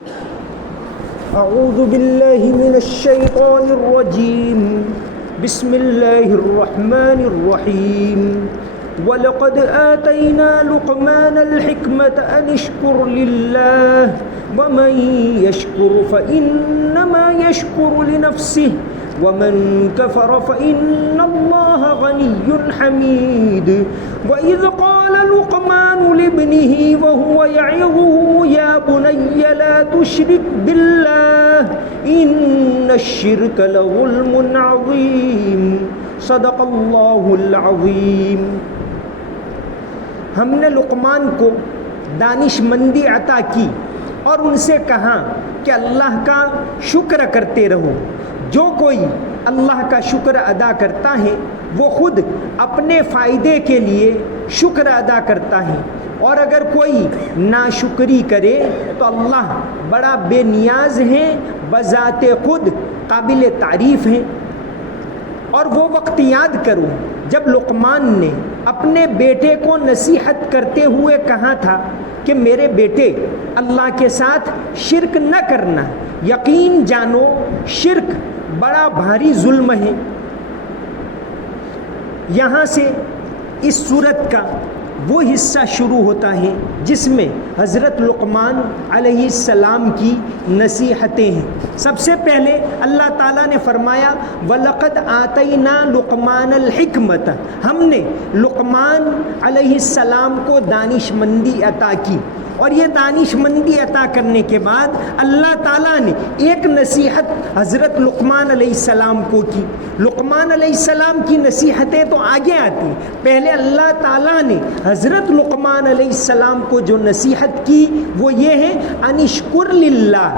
اعوذ باللہ من الشیطان الرجیم بسم اللہ الرحمن الرحیم وَلَقَدْ آتَيْنَا لُقْمَانَ الْحِكْمَةَ أَنِ اشْكُرْ لِلَّهِ وَمَنْ يَشْكُرْ فَإِنَّمَا يَشْكُرُ لِنَفْسِهِ وَمَنْ كَفَرَ فَإِنَّ اللَّهَ غَنِيٌّ حَمِيدٌ وَإِذْ قَالَ لُقْمَانُ لِابْنِهِ وَهُوَ يَعِظُهُ يَا بُنَيَّ لَا تُشْرِكْ بِاللَّهِ إِنَّ الشِّرْكَ لَظُلْمٌ عَظِيمٌ صدق اللہ العظیم۔ ہم نے لقمان کو دانش مندی عطا کی اور ان سے کہا کہ اللہ کا شکر کرتے رہو۔ جو کوئی اللہ کا شکر ادا کرتا ہے وہ خود اپنے فائدے کے لیے شکر ادا کرتا ہے، اور اگر کوئی ناشکری کرے تو اللہ بڑا بے نیاز ہے، بذات خود قابل تعریف ہیں۔ اور وہ وقت یاد کرو جب لقمان نے اپنے بیٹے کو نصیحت کرتے ہوئے کہا تھا کہ میرے بیٹے اللہ کے ساتھ شرک نہ کرنا، یقین جانو شرک بڑا بھاری ظلم ہے۔ یہاں سے اس سورت کا وہ حصہ شروع ہوتا ہے جس میں حضرت لقمان علیہ السلام کی نصیحتیں ہیں۔ سب سے پہلے اللہ تعالیٰ نے فرمایا وَلَقَدْ آتَيْنَا لُقْمَانَ الْحِكْمَةَ، ہم نے لقمان علیہ السلام کو دانش مندی عطا کی، اور یہ دانش مندی عطا کرنے کے بعد اللہ تعالیٰ نے ایک نصیحت حضرت لقمان علیہ السلام کو کی۔ لقمان علیہ السلام کی نصیحتیں تو آگے آتی ہیں، پہلے اللہ تعالیٰ نے حضرت لقمان علیہ السلام کو جو نصیحت کی وہ یہ ہے انشکر للہ،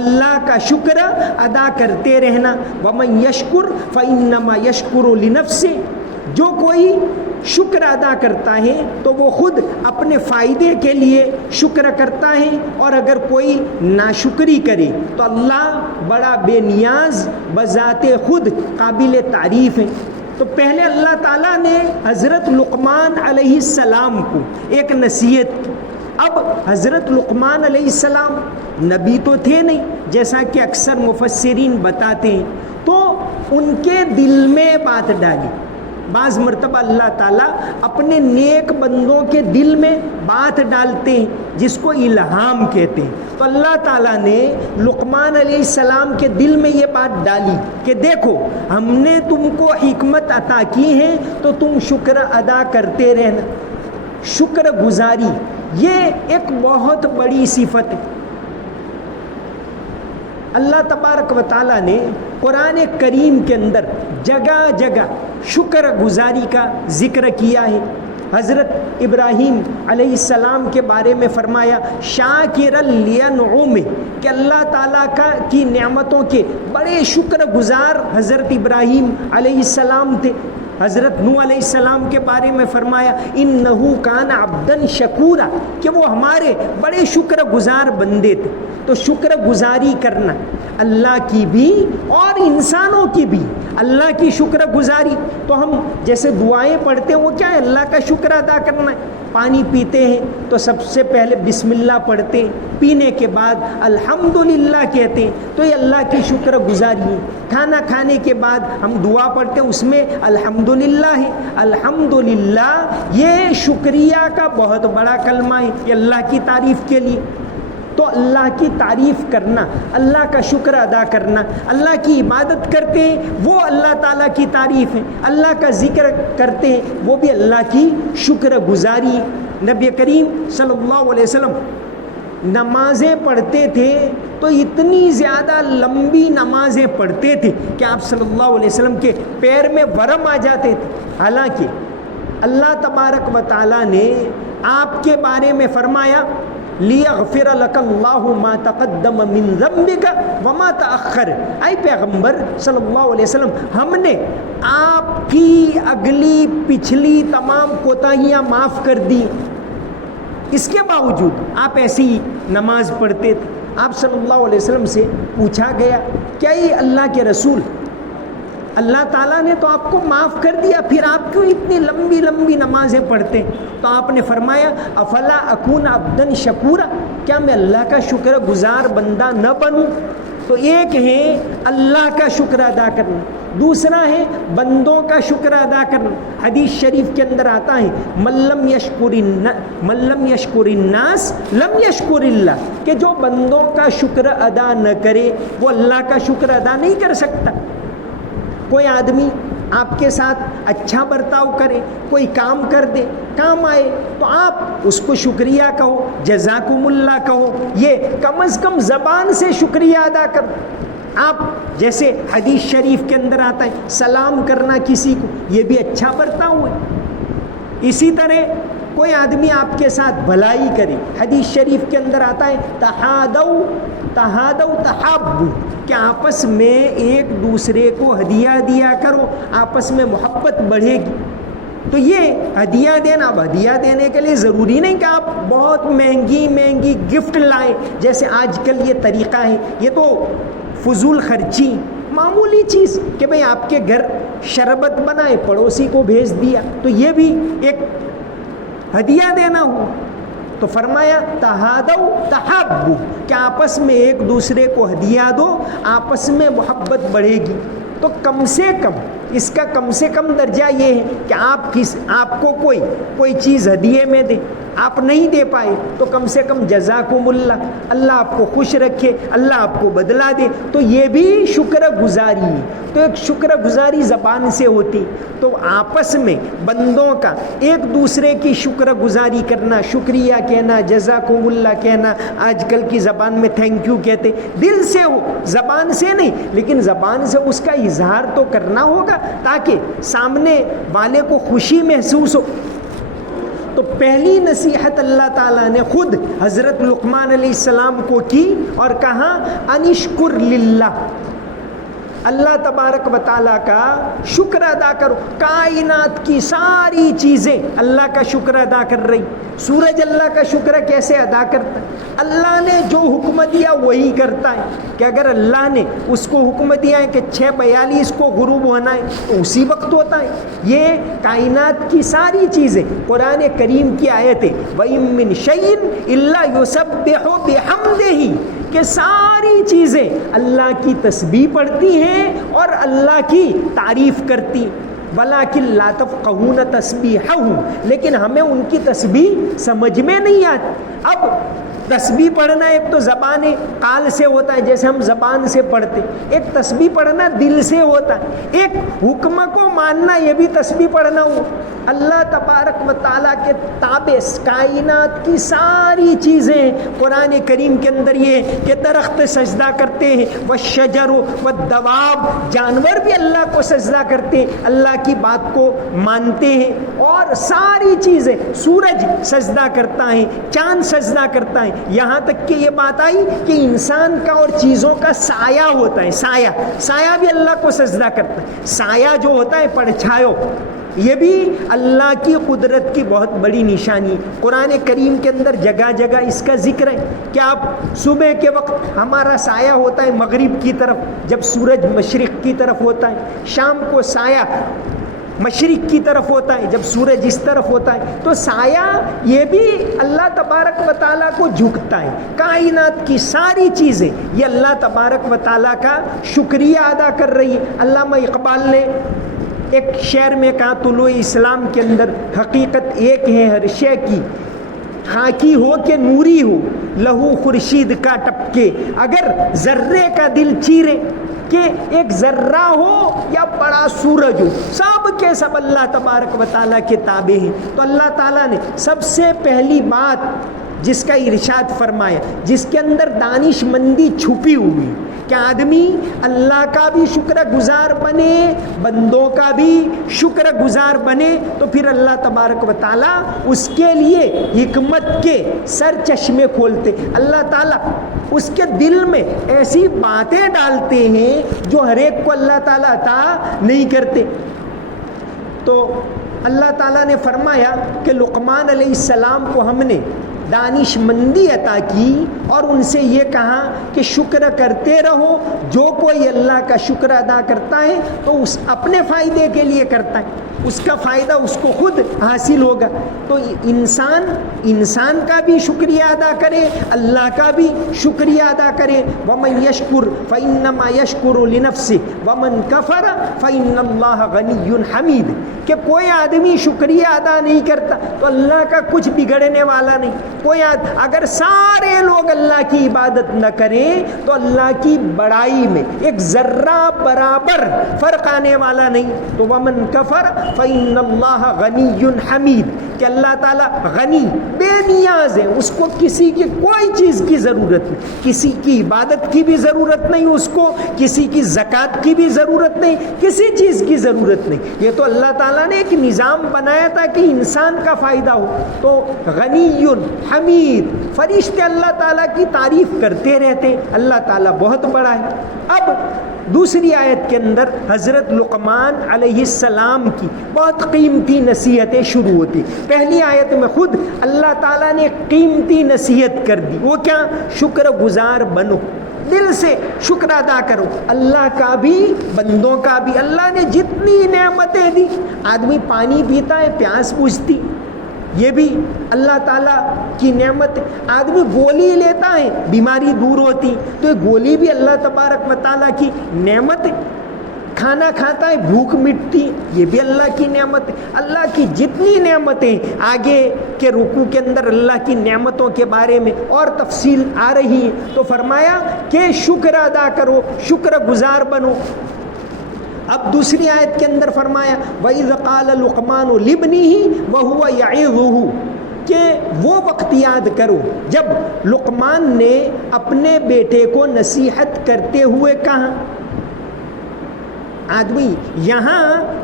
اللہ کا شکر ادا کرتے رہنا۔ ومن یشکر فانما یشکر لنفسہ، جو کوئی شکر ادا کرتا ہے تو وہ خود اپنے فائدے کے لیے شکر کرتا ہے، اور اگر کوئی ناشکری کرے تو اللہ بڑا بے نیاز بذات خود قابل تعریف ہے۔ تو پہلے اللہ تعالیٰ نے حضرت لقمان علیہ السلام کو ایک نصیحت کی۔ اب حضرت لقمان علیہ السلام نبی تو تھے نہیں، جیسا کہ اکثر مفسرین بتاتے ہیں، تو ان کے دل میں بات ڈالی۔ بعض مرتبہ اللہ تعالیٰ اپنے نیک بندوں کے دل میں بات ڈالتے ہیں جس کو الہام کہتے ہیں۔ تو اللہ تعالیٰ نے لقمان علیہ السلام کے دل میں یہ بات ڈالی کہ دیکھو ہم نے تم کو حکمت عطا کی ہے تو تم شکر ادا کرتے رہنا۔ شکر گزاری یہ ایک بہت بڑی صفت ہے۔ اللہ تبارک و تعالیٰ نے قرآن کریم کے اندر جگہ جگہ شکر گزاری کا ذکر کیا ہے۔ حضرت ابراہیم علیہ السلام کے بارے میں فرمایا شاکرا لینعمہ، کہ اللہ تعالیٰ کی نعمتوں کے بڑے شکر گزار حضرت ابراہیم علیہ السلام تھے۔ حضرت نوح علیہ السلام کے بارے میں فرمایا انہ کان عبدا شکورا، کہ وہ ہمارے بڑے شکر گزار بندے تھے۔ تو شکر گزاری کرنا اللہ کی بھی اور انسانوں کی بھی، اللہ کی شکر گزاری تو ہم جیسے دعائیں پڑھتے ہیں وہ کیا ہے؟ اللہ کا شکر ادا کرنا ہے۔ پانی پیتے ہیں تو سب سے پہلے بسم اللہ پڑھتے ہیں، پینے کے بعد الحمدللہ کہتے ہیں، تو یہ اللہ کی شکر گزاری ہے۔ کھانا کھانے کے بعد ہم دعا پڑھتے ہیں، اس میں الحمدللہ ہے۔ الحمدللہ یہ شکریہ کا بہت بڑا کلمہ ہے، یہ اللہ کی تعریف کے لیے۔ تو اللہ کی تعریف کرنا، اللہ کا شکر ادا کرنا، اللہ کی عبادت کرتے ہیں وہ اللہ تعالیٰ کی تعریف ہے، اللہ کا ذکر کرتے ہیں وہ بھی اللہ کی شکر گزاری۔ نبی کریم صلی اللہ علیہ وسلم نمازیں پڑھتے تھے تو اتنی زیادہ لمبی نمازیں پڑھتے تھے کہ آپ صلی اللہ علیہ وسلم کے پیر میں ورم آ جاتے تھے۔ حالانکہ اللہ تبارک و تعالیٰ نے آپ کے بارے میں فرمایا لیغفر لک اللہ ما تقدم من ذنبک وما تأخر، اے پیغمبر صلی اللہ علیہ وسلم ہم نے آپ کی اگلی پچھلی تمام کوتاہیاں معاف کر دی، اس کے باوجود آپ ایسی نماز پڑھتے تھے۔ آپ صلی اللہ علیہ وسلم سے پوچھا گیا کیا یہ اللہ کے رسول اللہ تعالیٰ نے تو آپ کو معاف کر دیا، پھر آپ کیوں اتنی لمبی لمبی نمازیں پڑھتے؟ تو آپ نے فرمایا افلا اکون عبدن شکورا، کیا میں اللہ کا شکر گزار بندہ نہ بنوں؟ تو ایک ہے اللہ کا شکر ادا کرنا، دوسرا ہے بندوں کا شکر ادا کرنا۔ حدیث شریف کے اندر آتا ہے من لم یشکر الناس لم یشکر اللہ، کہ جو بندوں کا شکر ادا نہ کرے وہ اللہ کا شکر ادا نہیں کر سکتا۔ کوئی آدمی آپ کے ساتھ اچھا برتاؤ کرے، کوئی کام کر دے، کام آئے، تو آپ اس کو شکریہ کہو، جزاکم اللہ کہو، یہ کم از کم زبان سے شکریہ ادا کرو۔ آپ جیسے حدیث شریف کے اندر آتا ہے سلام کرنا کسی کو، یہ بھی اچھا برتاؤ ہے۔ اسی طرح کوئی آدمی آپ کے ساتھ بھلائی کرے، حدیث شریف کے اندر آتا ہے تحادو تحابو، کہ آپس میں ایک دوسرے کو ہدیہ دیا کرو، آپس میں محبت بڑھے گی۔ تو یہ ہدیہ دینا، اب ہدیہ دینے کے لیے ضروری نہیں کہ آپ بہت مہنگی مہنگی گفٹ لائیں، جیسے آج کل یہ طریقہ ہے، یہ تو فضول خرچی، معمولی چیز کہ بھئی آپ کے گھر شربت بنائے پڑوسی کو بھیج دیا، تو یہ بھی ایک ہدیہ دینا ہو۔ تو فرمایا تحادو تحابو، کہ آپس میں ایک دوسرے کو ہدیہ دو، آپس میں محبت بڑھے گی۔ تو کم سے کم اس کا کم سے کم درجہ یہ ہے کہ آپ کو کوئی چیز ہدیے میں دے، آپ نہیں دے پائے تو کم سے کم جزاکم اللہ، اللہ آپ کو خوش رکھے، اللہ آپ کو بدلہ دے، تو یہ بھی شکر گزاری ہے۔ تو ایک شکر گزاری زبان سے ہوتی، تو آپس میں بندوں کا ایک دوسرے کی شکر گزاری کرنا، شکریہ کہنا، جزاکم اللہ کہنا، آج کل کی زبان میں تھینک یو کہتے، دل سے ہو، زبان سے نہیں، لیکن زبان سے اس کا اظہار تو کرنا ہوگا تاکہ سامنے والے کو خوشی محسوس ہو۔ تو پہلی نصیحت اللہ تعالیٰ نے خود حضرت لقمان علیہ السلام کو کی اور کہا انشکر للہ، اللہ تبارک و تعالیٰ کا شکر ادا کرو۔ کائنات کی ساری چیزیں اللہ کا شکر ادا کر رہی۔ سورج اللہ کا شکر کیسے ادا کرتا ہے؟ اللہ نے جو حکم دیا وہی کرتا ہے، کہ اگر اللہ نے اس کو حکم دیا ہے کہ 6:42 کو غروب ہونا ہے تو اسی وقت ہوتا ہے۔ یہ کائنات کی ساری چیزیں، قرآن کریم کی آیتیں وَإِن مِّن شَيْءٍ إِلَّا يُسَبِّحُ بِحَمْدِهِ، کہ ساری چیزیں اللہ کی تسبیح پڑھتی ہیں اور اللہ کی تعریف کرتی، وَلَٰكِن لَا تَفْقَهُونَ تَسْبِيحَهُمْ، لیکن ہمیں ان کی تسبیح سمجھ میں نہیں آتی۔ اب تسبیح پڑھنا ایک تو زبان قال سے ہوتا ہے، جیسے ہم زبان سے پڑھتے، ایک تسبیح پڑھنا دل سے ہوتا ہے، ایک حکم کو ماننا یہ بھی تسبیح پڑھنا ہو۔ اللہ تبارک و تعالیٰ کے تابع کائنات کی ساری چیزیں، قرآن کریم کے اندر یہ کہ درخت سجدہ کرتے ہیں، والشجر والدواب، جانور بھی اللہ کو سجدہ کرتے ہیں، اللہ کی بات کو مانتے ہیں، اور ساری چیزیں، سورج سجدہ کرتا ہے، چاند سجدہ کرتا ہے، یہاں تک کہ یہ بات آئی کہ انسان کا اور چیزوں کا سایہ ہوتا ہے، سایہ بھی اللہ کو سجدہ کرتا ہے۔ سایہ جو ہوتا ہے پرچھایو، یہ بھی اللہ کی قدرت کی بہت بڑی نشانی۔ قرآن کریم کے اندر جگہ جگہ اس کا ذکر ہے کہ آپ صبح کے وقت ہمارا سایہ ہوتا ہے مغرب کی طرف جب سورج مشرق کی طرف ہوتا ہے، شام کو سایہ مشرق کی طرف ہوتا ہے جب سورج اس طرف ہوتا ہے۔ تو سایہ یہ بھی اللہ تبارک و تعالیٰ کو جھکتا ہے۔ کائنات کی ساری چیزیں یہ اللہ تبارک و تعالیٰ کا شکریہ ادا کر رہی ہے۔ علامہ اقبال نے ایک شعر میں کہا طلوع اسلام کے اندر حقیقت ایک ہے ہر شے کی، خاکی ہو کہ نوری ہو، لہو خورشید کا ٹپکے، اگر ذرے کا دل چیرے، کہ ایک ذرہ ہو یا بڑا سورج ہو، سب کے سب اللہ تبارک و تعالیٰ کے تابع ہیں۔ تو اللہ تعالیٰ نے سب سے پہلی بات جس کا ارشاد فرمایا، جس کے اندر دانش مندی چھپی ہوئی، کہ آدمی اللہ کا بھی شکر گزار بنے، بندوں کا بھی شکر گزار بنے، تو پھر اللہ تبارک و تعالیٰ اس کے لیے حکمت کے سر چشمے کھولتے۔ اللہ تعالیٰ اس کے دل میں ایسی باتیں ڈالتے ہیں جو ہر ایک کو اللہ تعالیٰ عطا نہیں کرتے۔ تو اللہ تعالیٰ نے فرمایا کہ لقمان علیہ السلام کو ہم نے دانش مندی عطا کی اور ان سے یہ کہا کہ شکر کرتے رہو. جو کوئی اللہ کا شکر ادا کرتا ہے تو اس اپنے فائدے کے لیے کرتا ہے, اس کا فائدہ اس کو خود حاصل ہوگا. تو انسان کا بھی شکریہ ادا کرے, اللہ کا بھی شکریہ ادا کرے. وَمَن يَشْكُرْ فَإِنَّمَا يَشْكُرُ لِنَفْسِهِ وَمَن كَفَرَ فَإِنَّ اللَّهَ غَنِيٌّ حَمِيدٌ. کہ کوئی آدمی شکریہ ادا نہیں کرتا تو اللہ کا کچھ بگڑنے والا نہیں. اگر سارے لوگ اللہ کی عبادت نہ کریں تو اللہ کی بڑائی میں ایک ذرہ برابر فرق آنے والا نہیں. تو وَمَن كَفَرَ فَإِنَّ اللَّهَ غَنِيٌّ حَمِيدٌ, کہ اللہ تعالیٰ غنی بے نیاز ہے, اس کو کسی کی کوئی چیز کی ضرورت نہیں, کسی کی عبادت کی بھی ضرورت نہیں, اس کو کسی کی زکوٰۃ کی بھی ضرورت نہیں, کسی چیز کی ضرورت نہیں. یہ تو اللہ تعالیٰ نے ایک نظام بنایا تھا کہ انسان کا فائدہ ہو. تو غنی حمید, فرشتے اللہ تعالیٰ کی تعریف کرتے رہتے ہیں, اللہ تعالیٰ بہت بڑا ہے. اب دوسری آیت کے اندر حضرت لقمان علیہ السلام کی بہت قیمتی نصیحتیں شروع ہوتی. پہلی آیت میں خود اللہ تعالیٰ نے قیمتی نصیحت کر دی. وہ کیا؟ شکر گزار بنو, دل سے شکر ادا کرو, اللہ کا بھی بندوں کا بھی. اللہ نے جتنی نعمتیں دی, آدمی پانی پیتا ہے پیاس بجھتی, یہ بھی اللہ تعالیٰ کی نعمت. آدمی گولی لیتا ہے بیماری دور ہوتی, تو یہ گولی بھی اللہ تبارک و تعالیٰ کی نعمت ہے. کھانا کھاتا ہے بھوک مٹتی, یہ بھی اللہ کی نعمت ہے. اللہ کی جتنی نعمتیں, آگے کے رکوع کے اندر اللہ کی نعمتوں کے بارے میں اور تفصیل آ رہی ہے. تو فرمایا کہ شکر ادا کرو, شکر گزار بنو. اب دوسری آیت کے اندر فرمایا وَإِذْ قَالَ لُقْمَانُ لِابْنِهِ وَهُوَ يَعِظُهُ, کہ وہ وقت یاد کرو جب لقمان نے اپنے بیٹے کو نصیحت کرتے ہوئے کہا. آدمی یہاں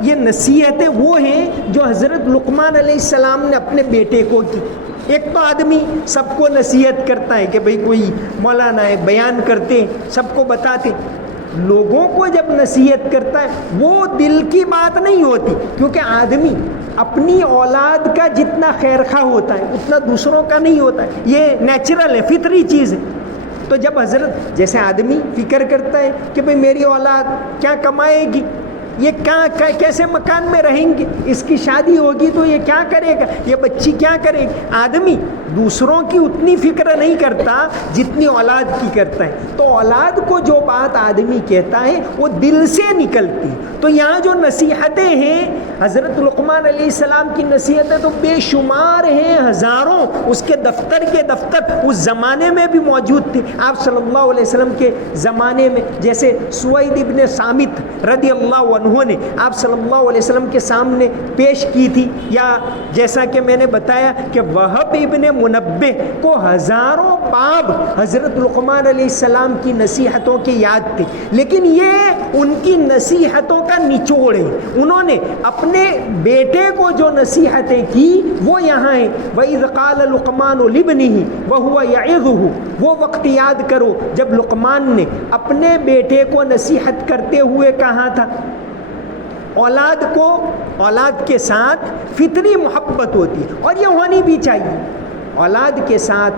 یہ نصیحتیں وہ ہیں جو حضرت لقمان علیہ السلام نے اپنے بیٹے کو کی. ایک تو آدمی سب کو نصیحت کرتا ہے کہ بھئی کوئی مولانا ہے, بیان کرتے, سب کو بتاتے. لوگوں کو جب نصیحت کرتا ہے وہ دل کی بات نہیں ہوتی, کیونکہ آدمی اپنی اولاد کا جتنا خیر خواہ ہوتا ہے اتنا دوسروں کا نہیں ہوتا ہے. یہ نیچرل ہے, فطری چیز ہے. تو جب حضرت جیسے آدمی فکر کرتا ہے کہ بھئی میری اولاد کیا کمائے گی, یہ کیسے مکان میں رہیں گے, اس کی شادی ہوگی تو یہ کیا کرے گا, یہ بچی کیا کرے گی. آدمی دوسروں کی اتنی فکر نہیں کرتا جتنی اولاد کی کرتا ہے. تو اولاد کو جو بات آدمی کہتا ہے وہ دل سے نکلتی. تو یہاں جو نصیحتیں ہیں حضرت لقمان علیہ السلام کی نصیحتیں تو بے شمار ہیں, ہزاروں. اس کے دفتر کے دفتر اس زمانے میں بھی موجود تھے. آپ صلی اللہ علیہ وسلم کے زمانے میں جیسے سوید ابن صامت رضی اللہ عنہ نے آپ صلی اللہ علیہ وسلم کے سامنے پیش کی تھی, یا جیسا کہ میں نے بتایا کہ وہب ابن منبہ کو ہزاروں باب حضرت لقمان علیہ السلام کی نصیحتوں کے یاد تھے, لیکن یہ ان کی نصیحتوں کا نچوڑ ہے. انہوں نے اپنے بیٹے کو جو نصیحتیں کی وہ یہاں ہیں. وَإِذْ قَالَ لُقْمَانُ لِابْنِهِ وَهُوَ يَعِظُهُ, وہ وقت یاد کرو جب لقمان نے اپنے بیٹے کو نصیحت کرتے ہوئے کہا تھا. اولاد کو اولاد کے ساتھ فطری محبت ہوتی ہے, اور یہ ہونی بھی چاہیے. اولاد کے ساتھ,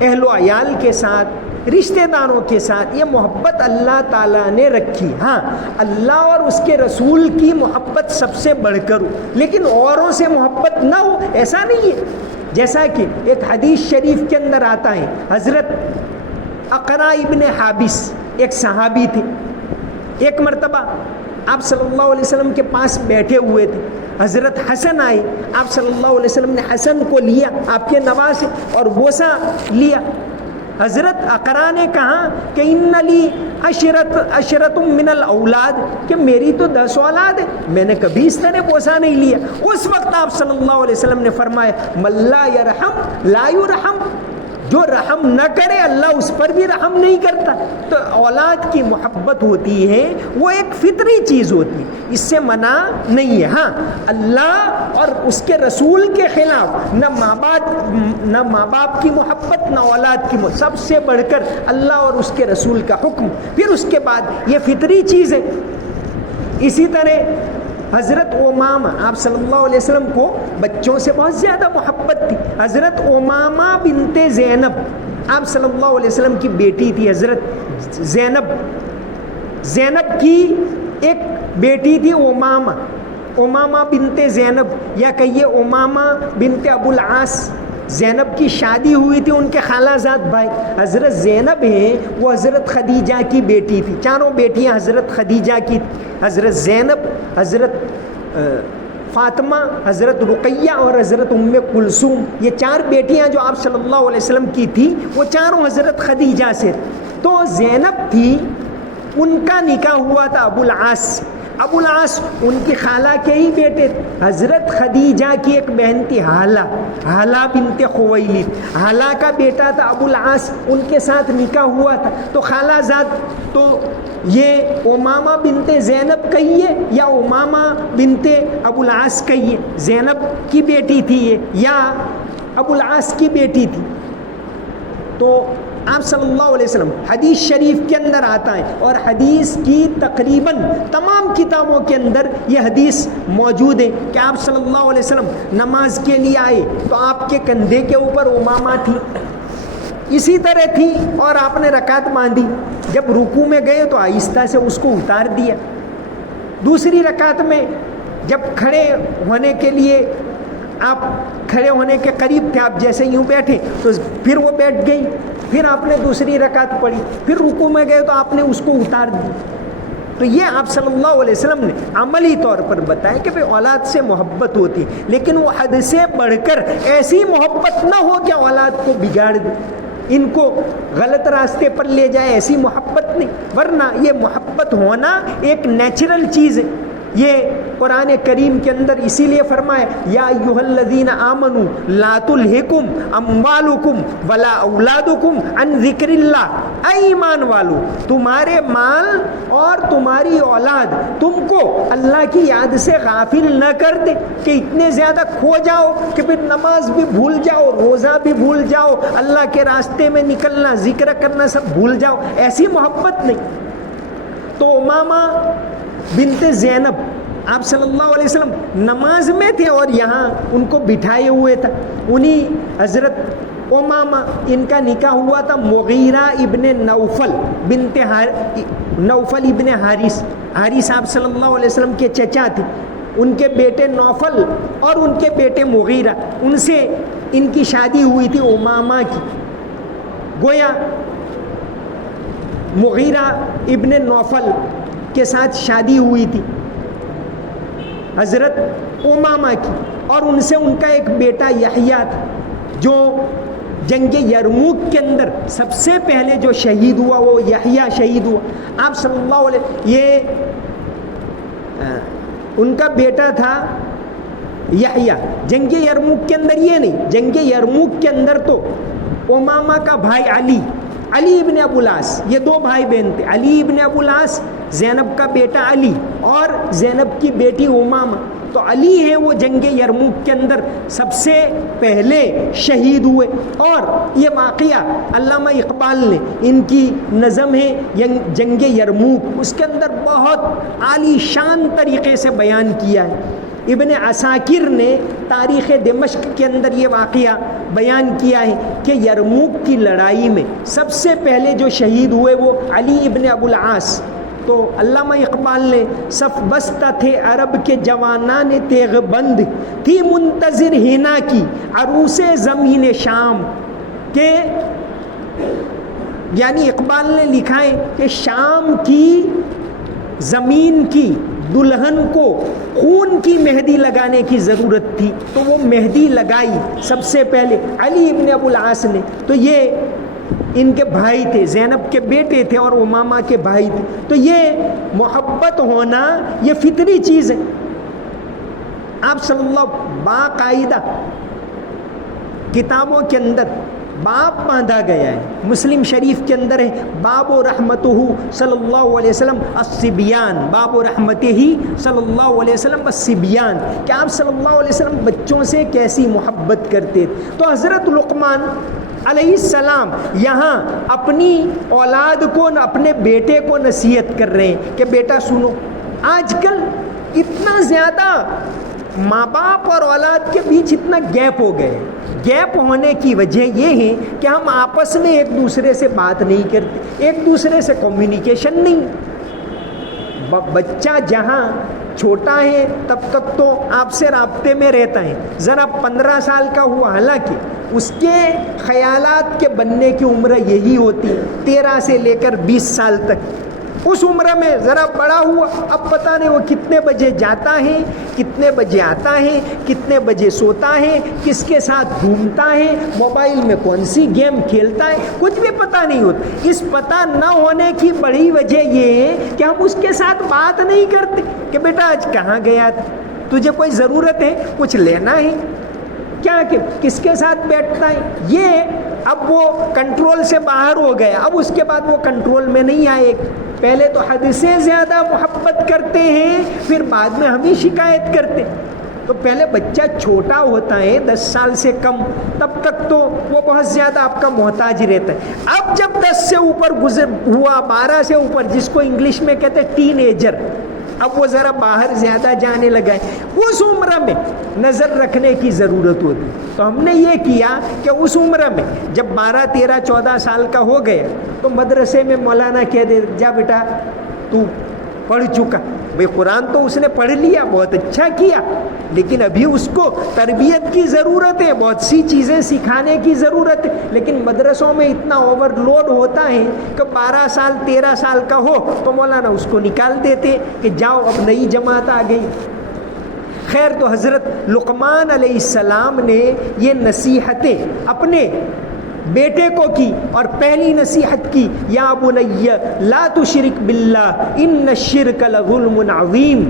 اہل و عیال کے ساتھ, رشتہ داروں کے ساتھ یہ محبت اللہ تعالیٰ نے رکھی. ہاں, اللہ اور اس کے رسول کی محبت سب سے بڑھ کر ہو, لیکن اوروں سے محبت نہ ہو ایسا نہیں ہے. جیسا کہ ایک حدیث شریف کے اندر آتا ہے, حضرت اقرا ابن حابس ایک صحابی تھے. ایک مرتبہ آپ صلی اللہ علیہ وسلم کے پاس بیٹھے ہوئے تھے. حضرت حسن آئے, آپ صلی اللہ علیہ وسلم نے حسن کو لیا آپ کے نواز سے اور بوسہ لیا. حضرت اقرا نے کہا کہ ان لی عشرت من الاولاد, کہ میری تو 10 اولاد ہے, میں نے کبھی اس طرح بوسہ نہیں لیا. اس وقت آپ صلی اللہ علیہ وسلم نے فرمایا من لا یرحم لا یرحم, جو رحم نہ کرے اللہ اس پر بھی رحم نہیں کرتا. تو اولاد کی محبت ہوتی ہے وہ ایک فطری چیز ہوتی ہے, اس سے منع نہیں ہے. ہاں, اللہ اور اس کے رسول کے خلاف نہ ماں باپ کی محبت نہ اولاد کی محبت, سب سے بڑھ کر اللہ اور اس کے رسول کا حکم, پھر اس کے بعد یہ فطری چیز ہے. اسی طرح حضرت امامہ، آپ صلی اللہ علیہ وسلم کو بچوں سے بہت زیادہ محبت تھی. حضرت امامہ بنت زینب آپ صلی اللہ علیہ وسلم کی بیٹی تھی. حضرت زینب، زینب کی ایک بیٹی تھی امامہ، امامہ بنت زینب، یا کہیے امامہ بنت ابو العاص. زینب کی شادی ہوئی تھی ان کے خالہ زاد بھائی. حضرت زینب ہیں وہ حضرت خدیجہ کی بیٹی تھی. چاروں بیٹیاں حضرت خدیجہ کی تھی. حضرت زینب، حضرت فاطمہ، حضرت رقیہ اور حضرت ام کلثوم، یہ چار بیٹیاں جو آپ صلی اللہ علیہ وسلم کی تھی وہ چاروں حضرت خدیجہ سے. تو زینب تھی، ان کا نکاح ہوا تھا ابو العاص. ابو العاص ان کی خالہ کے ہی بیٹے تھے. حضرت خدیجہ کی ایک بہن تھی حالہ، حالہ بنت خویلد. حالہ کا بیٹا تھا ابو العاص، ان کے ساتھ نکاح ہوا تھا. تو خالہ زاد تو یہ امامہ بنت زینب کہیے یا امامہ بنت ابو العاص کہیے، زینب کی بیٹی تھی یہ یا ابو العاص کی بیٹی تھی. تو آپ صلی اللہ علیہ وسلم حدیث شریف کے اندر آتا ہے، اور حدیث کی تقریباً تمام کتابوں کے اندر یہ حدیث موجود ہے کہ آپ صلی اللہ علیہ وسلم نماز کے لیے آئے تو آپ کے کندھے کے اوپر امامہ تھی، اسی طرح تھی، اور آپ نے رکعت باندھی. جب رکوع میں گئے تو آہستہ سے اس کو اتار دیا. دوسری رکعت میں جب کھڑے ہونے کے لیے آپ کھڑے ہونے کے قریب تھے، آپ جیسے یوں بیٹھے تو پھر وہ بیٹھ گئی. پھر آپ نے دوسری رکعت پڑھی، پھر رکوع میں گئے تو آپ نے اس کو اتار دی. تو یہ آپ صلی اللہ علیہ وسلم نے عملی طور پر بتایا کہ اولاد سے محبت ہوتی، لیکن وہ حد سے بڑھ کر ایسی محبت نہ ہو کہ اولاد کو بگاڑ دے، ان کو غلط راستے پر لے جائے، ایسی محبت نہیں. ورنہ یہ محبت ہونا ایک نیچرل چیز ہے. یہ قرآن کریم کے اندر اسی لیے فرمایا یا ایھا الذین آمنوا لا تلھکم اموالکم ولا اولادکم عن ذکر اللہ. اے ایمان والو، تمہارے مال اور تمہاری اولاد تم کو اللہ کی یاد سے غافل نہ کر دے کہ اتنے زیادہ کھو جاؤ کہ پھر نماز بھی بھول جاؤ، روزہ بھی بھول جاؤ، اللہ کے راستے میں نکلنا، ذکر کرنا سب بھول جاؤ. ایسی محبت نہیں. تو امامہ بنت زینب آپ صلی اللہ علیہ وسلم نماز میں تھے اور یہاں ان کو بٹھائے ہوئے تھا. انہی حضرت امامہ ان کا نکاح ہوا تھا مغیرہ ابن نوفل بنت نوفل ابن حارث. حارث آپ صلی اللہ علیہ وسلم کے چچا تھے. ان کے بیٹے نوفل اور ان کے بیٹے مغیرہ، ان سے ان کی شادی ہوئی تھی امامہ کی. گویا مغیرہ ابن نوفل کے ساتھ شادی ہوئی تھی حضرت امامہ کی، اور ان سے ان کا ایک بیٹا یحییٰ تھا جو جنگ یرموک کے اندر سب سے پہلے جو شہید ہوا وہ یحییٰ شہید ہوا. آپ صلی اللہ علیہ یہ ان کا بیٹا تھا یحییٰ. جنگ یرموک کے اندر یہ نہیں، جنگ یرموک کے اندر تو امامہ کا بھائی علی ابن ابو العاص، یہ دو بھائی بہن تھے. علی ابن ابو العاص، زینب کا بیٹا علی اور زینب کی بیٹی امامہ. تو علی ہیں وہ جنگ یرموک کے اندر سب سے پہلے شہید ہوئے. اور یہ واقعہ علامہ اقبال نے ان کی نظم ہے جنگ یرموک، اس کے اندر بہت عالی شان طریقے سے بیان کیا ہے. ابن عساکر نے تاریخ دمشق کے اندر یہ واقعہ بیان کیا ہے کہ یرموک کی لڑائی میں سب سے پہلے جو شہید ہوئے وہ علی ابن ابو العاص. تو علامہ اقبال نے صف بستہ تھے عرب کے جوانان تیغ بند، تھی منتظر ہینا کی عروس زمین شام. کہ یعنی اقبال نے لکھا ہے کہ شام کی زمین کی دلہن کو خون کی مہندی لگانے کی ضرورت تھی، تو وہ مہندی لگائی سب سے پہلے علی ابن ابو العاص نے. تو یہ ان کے بھائی تھے، زینب کے بیٹے تھے اور امامہ کے بھائی تھے. تو یہ محبت ہونا یہ فطری چیز ہے. آپ صلی اللہ باقاعدہ کتابوں کے اندر باب باندھا گیا ہے. مسلم شریف کے اندر ہے باب و رحمتہ صلی اللہ علیہ وسلم الصبیان، باب و رحمتہ ہی صلی اللہ علیہ وسلم الصبیان، کہ آپ صلی اللہ علیہ وسلم بچوں سے کیسی محبت کرتے تھے. تو حضرت لقمان علیہ السلام یہاں اپنی اولاد کو، اپنے بیٹے کو نصیحت کر رہے ہیں کہ بیٹا سنو، آج کل اتنا زیادہ ماں باپ اور اولاد کے بیچ اتنا گیپ ہو گئے. گیپ ہونے کی وجہ یہ ہے کہ ہم آپس میں ایک دوسرے سے بات نہیں کرتے, ایک دوسرے سے کمیونیکیشن نہیں. بچہ جہاں چھوٹا ہے تب تک تو آپ سے رابطے میں رہتا ہے, ذرا 15 سال کا ہوا, حالانکہ اس کے خیالات کے بننے کی عمر یہی ہوتی 13 سے لے کر 20 سال تک. اس عمر میں ذرا بڑا ہوا, اب پتہ نہیں وہ کتنے بجے جاتا ہے, کتنے بجے آتا ہے, کتنے بجے سوتا ہے, کس کے ساتھ گھومتا ہے, موبائل میں کون سی گیم کھیلتا ہے, کچھ بھی پتہ نہیں ہوتا. اس پتہ نہ ہونے کی بڑی وجہ یہ ہے کہ ہم اس کے ساتھ بات نہیں کرتے کہ بیٹا آج کہاں گیا, تجھے کوئی ضرورت ہے, کچھ لینا ہے کیا, کہ کس کے ساتھ بیٹھتا ہے. یہ اب وہ کنٹرول سے باہر ہو گیا, اب اس کے بعد وہ کنٹرول میں نہیں آئے. پہلے تو حد سے زیادہ محبت کرتے ہیں, پھر بعد میں ہم ہی شکایت کرتے. تو پہلے بچہ چھوٹا ہوتا ہے 10 سال سے کم, تب تک تو وہ بہت زیادہ آپ کا محتاج رہتا ہے. اب جب 10 سے اوپر گزر ہوا, 12 سے اوپر, جس کو انگلش میں کہتے ہیں ٹین ایجر, اب وہ ذرا باہر زیادہ جانے لگا ہے, اس عمر میں نظر رکھنے کی ضرورت ہوتی. تو ہم نے یہ کیا کہ اس عمر میں جب 12, 13, 14 سال کا ہو گیا تو مدرسے میں مولانا کہہ دے, جا بیٹا تو پڑھ چکا. بھئی قرآن تو اس نے پڑھ لیا, بہت اچھا کیا, لیکن ابھی اس کو تربیت کی ضرورت ہے, بہت سی چیزیں سکھانے کی ضرورت ہے. لیکن مدرسوں میں اتنا اوور لوڈ ہوتا ہے کہ 12 سال 13 سال کا ہو تو مولانا اس کو نکال دیتے کہ جاؤ اب نئی جماعت آ گئی. خیر, تو حضرت لقمان علیہ السلام نے یہ نصیحتیں اپنے بیٹے کو کی, اور پہلی نصیحت کی, یا بنی لا تشرک باللہ ان الشرک لظلم عظیم,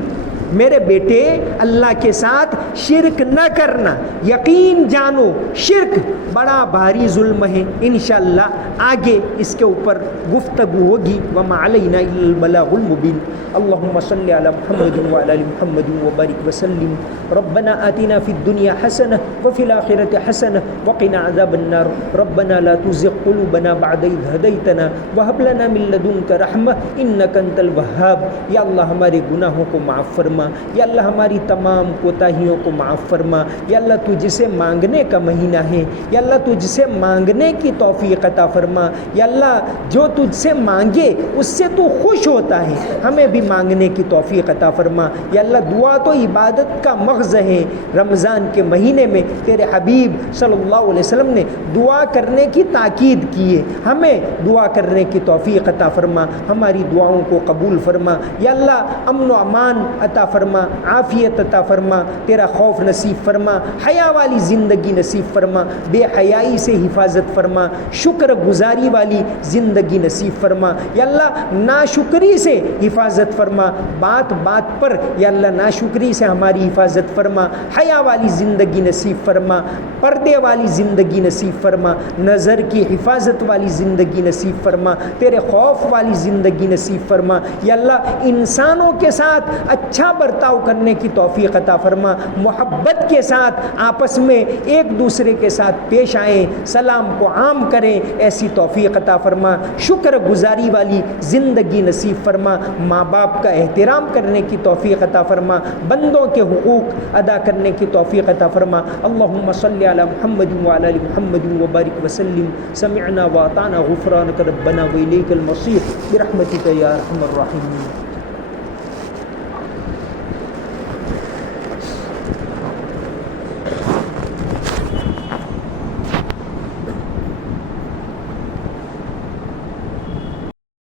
میرے بیٹے اللہ کے ساتھ شرک نہ کرنا, یقین جانو شرک بڑا بھاری ظلم ہے. انشاءاللہ آگے اس کے اوپر گفتگو ہوگی. وما علینا الا البلاغ المبین. اللهم صل على محمد وعلى ال محمد وبارك وسلم. ربنا آتنا في الدنيا حسنة وفي الآخرة حسنة وقنا عذاب النار. ربنا لا تزغ قلوبنا بعد إذ هديتنا وهب لنا من لدنك رحمة إنك أنت الوهاب. یا اللہ ہمارے گناہوں کو معاف فرما, یا اللہ ہماری تمام کوتاہیوں کو معاف فرما. یا اللہ تجھ سے مانگنے کا مہینہ ہے, یا اللہ تجھ سے مانگنے کی توفیق عطا فرما. یا اللہ جو تجھ سے مانگے اس سے تو خوش ہوتا ہے, ہمیں بھی مانگنے کی توفیق عطا فرما. یا اللہ دعا تو عبادت کا مغز ہے. رمضان کے مہینے میں تیرے حبیب صلی اللہ علیہ وسلم نے دعا کرنے کی تاکید کی ہے, ہمیں دعا کرنے کی توفیق عطا فرما, ہماری دعاؤں کو قبول فرما. یا اللہ امن و امان عطا فرما, عافیت عطا فرما, تیرا خوف نصیب فرما, حیا والی زندگی نصیب فرما, بے حیائی سے حفاظت فرما, شکر گزاری والی زندگی نصیب فرما. یا اللہ ناشکری سے حفاظت فرما, بات بات پر یا اللہ ناشکری سے ہماری حفاظت فرما. حیا والی زندگی نصیب فرما, پردے والی زندگی نصیب فرما, نظر کی حفاظت والی زندگی نصیب فرما, تیرے خوف والی زندگی نصیب فرما. یا اللہ انسانوں کے ساتھ اچھا برتاؤ کرنے کی توفیق عطا فرما, محبت کے ساتھ آپس میں ایک دوسرے کے ساتھ پیش آئیں, سلام کو عام کریں, ایسی توفیق عطا فرما. شکر گزاری والی زندگی نصیب فرما, ماں باپ کا احترام کرنے کی توفیق عطا فرما, بندوں کے حقوق ادا کرنے کی توفیق عطا فرما. اللہم صلی علی محمد وعلی آل محمد وبارک وسلم. سمعنا واطعنا غفرانک ربنا والیک المصیر برحمتک یا ارحم الراحمین.